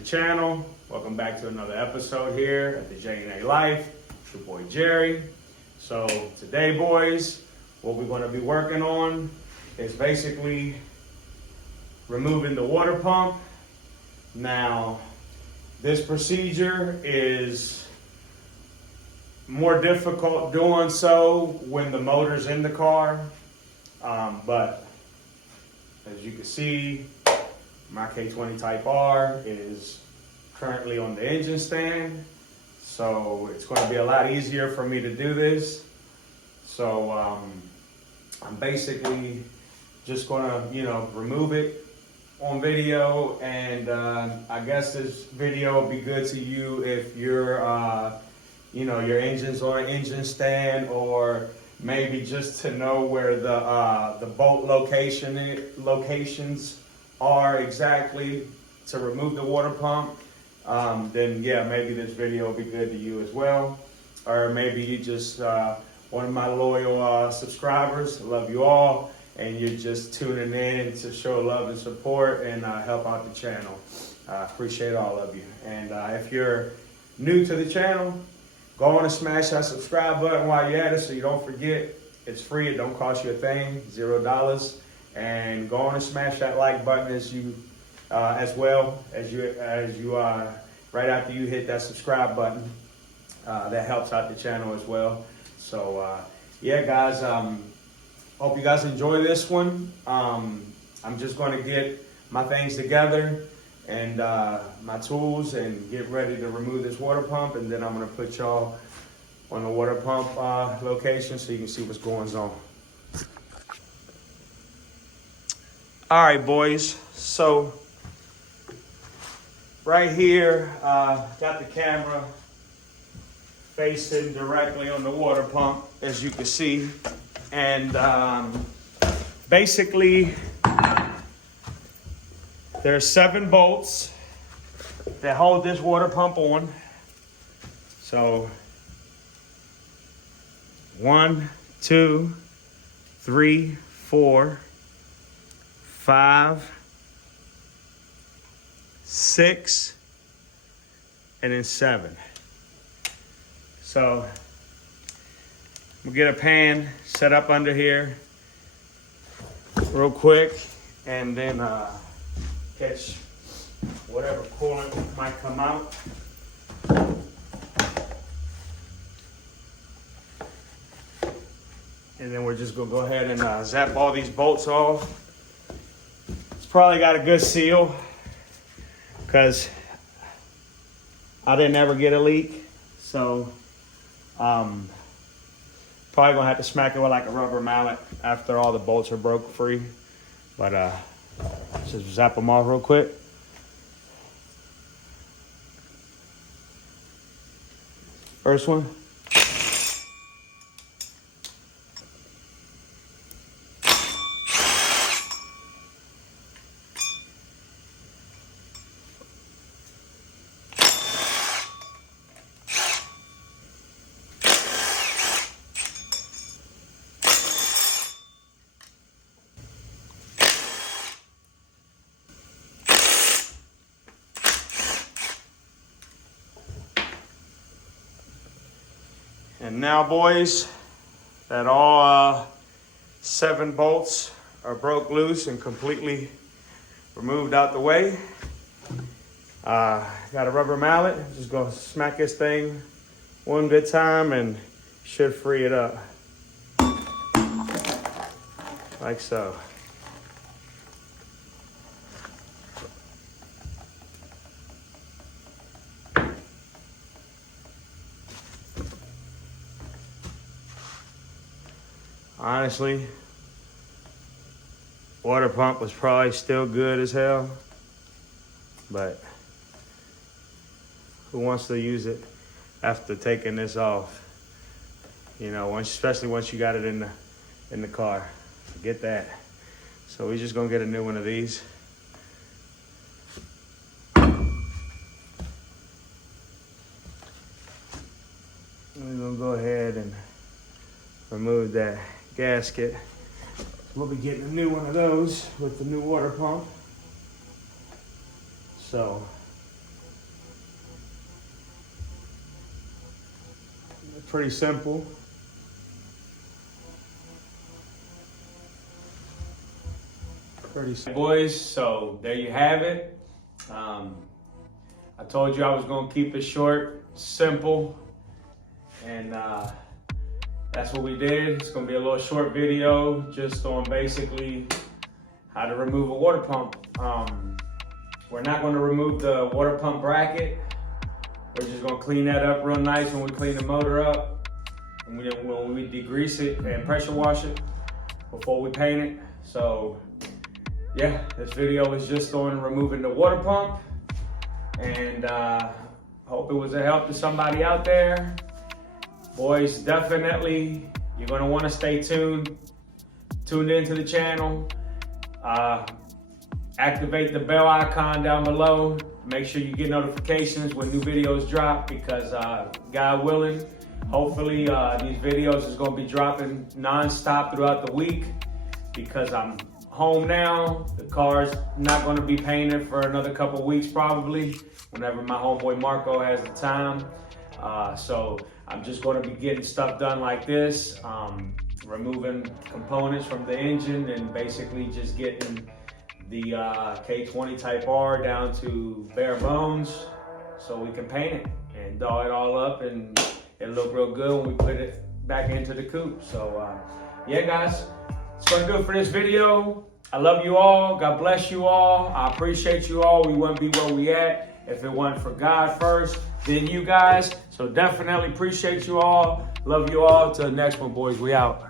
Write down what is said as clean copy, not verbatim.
the channel. Welcome back to another episode here at the K20A Life. It's your boy Jerry. So today, boys, what we're going to be working on is basically removing the water pump. Now, this procedure is more difficult doing so when the motor's in the car, but as you can see, my K20 Type R is currently on the engine stand, so it's going to be a lot easier for me to do this. So I'm basically just going to, remove it on video, and I guess this video will be good to you if you're, your engine's on an engine stand, or maybe just to know where the bolt locations are exactly to remove the water pump. Then yeah, maybe this video will be good to you as well. Or maybe you just one of my loyal subscribers. I love you all, and you're just tuning in to show love and support and help out the channel. Appreciate all of you. And if you're new to the channel, go on and smash that subscribe button while you're at it so you don't forget. It's free, it don't cost you a thing, $0. And go on and smash that like button as you right after you hit that subscribe button. That helps out the channel as well. So yeah, guys, hope you guys enjoy this one. I'm just going to get my things together and my tools and get ready to remove this water pump, and then I'm going to put y'all on the water pump location so you can see what's going on. All right, boys, so right here, got the camera facing directly on the water pump, as you can see. And basically, there are 7 bolts that hold this water pump on. So 1, 2, 3, 4, 5, 6, and then 7. So we'll get a pan set up under here real quick, and then catch whatever coolant might come out. And then we're just gonna go ahead and zap all these bolts off. It's probably got a good seal, because I didn't ever get a leak. So probably gonna have to smack it with like a rubber mallet after all the bolts are broke free. But just zap them off real quick. First one. And now, boys, that all 7 bolts are broke loose and completely removed out the way. Got a rubber mallet. Just gonna smack this thing one good time and should free it up. Like so. Honestly, water pump was probably still good as hell, but who wants to use it after taking this off? Especially once you got it in the car. Forget that. So we're just gonna get a new one of these. We're gonna go ahead and remove that gasket. We'll be getting a new one of those with the new water pump. So pretty simple. Pretty simple. Boys, so there you have it. I told you I was gonna keep it short, simple, and that's what we did. It's gonna be a little short video just on basically how to remove a water pump. We're not gonna remove the water pump bracket. We're just gonna clean that up real nice when we clean the motor up. And when we degrease it and pressure wash it before we paint it. So yeah, this video is just on removing the water pump. And hope it was a help to somebody out there. Boys, definitely, you're gonna wanna stay tuned into the channel. Activate the bell icon down below. Make sure you get notifications when new videos drop because God willing, hopefully these videos is gonna be dropping non-stop throughout the week because I'm home now. The car's not gonna be painted for another couple weeks probably, whenever my homeboy Marco has the time. So I'm just gonna be getting stuff done like this, removing components from the engine and basically just getting the K20A down to bare bones so we can paint it and doll it all up and it'll look real good when we put it back into the coupe. So yeah guys, it's gonna do it for this video. I love you all. God bless you all. I appreciate you all. We wouldn't be where we at if it wasn't for God first, then you guys. So definitely appreciate you all. Love you all. Till the next one, boys. We out.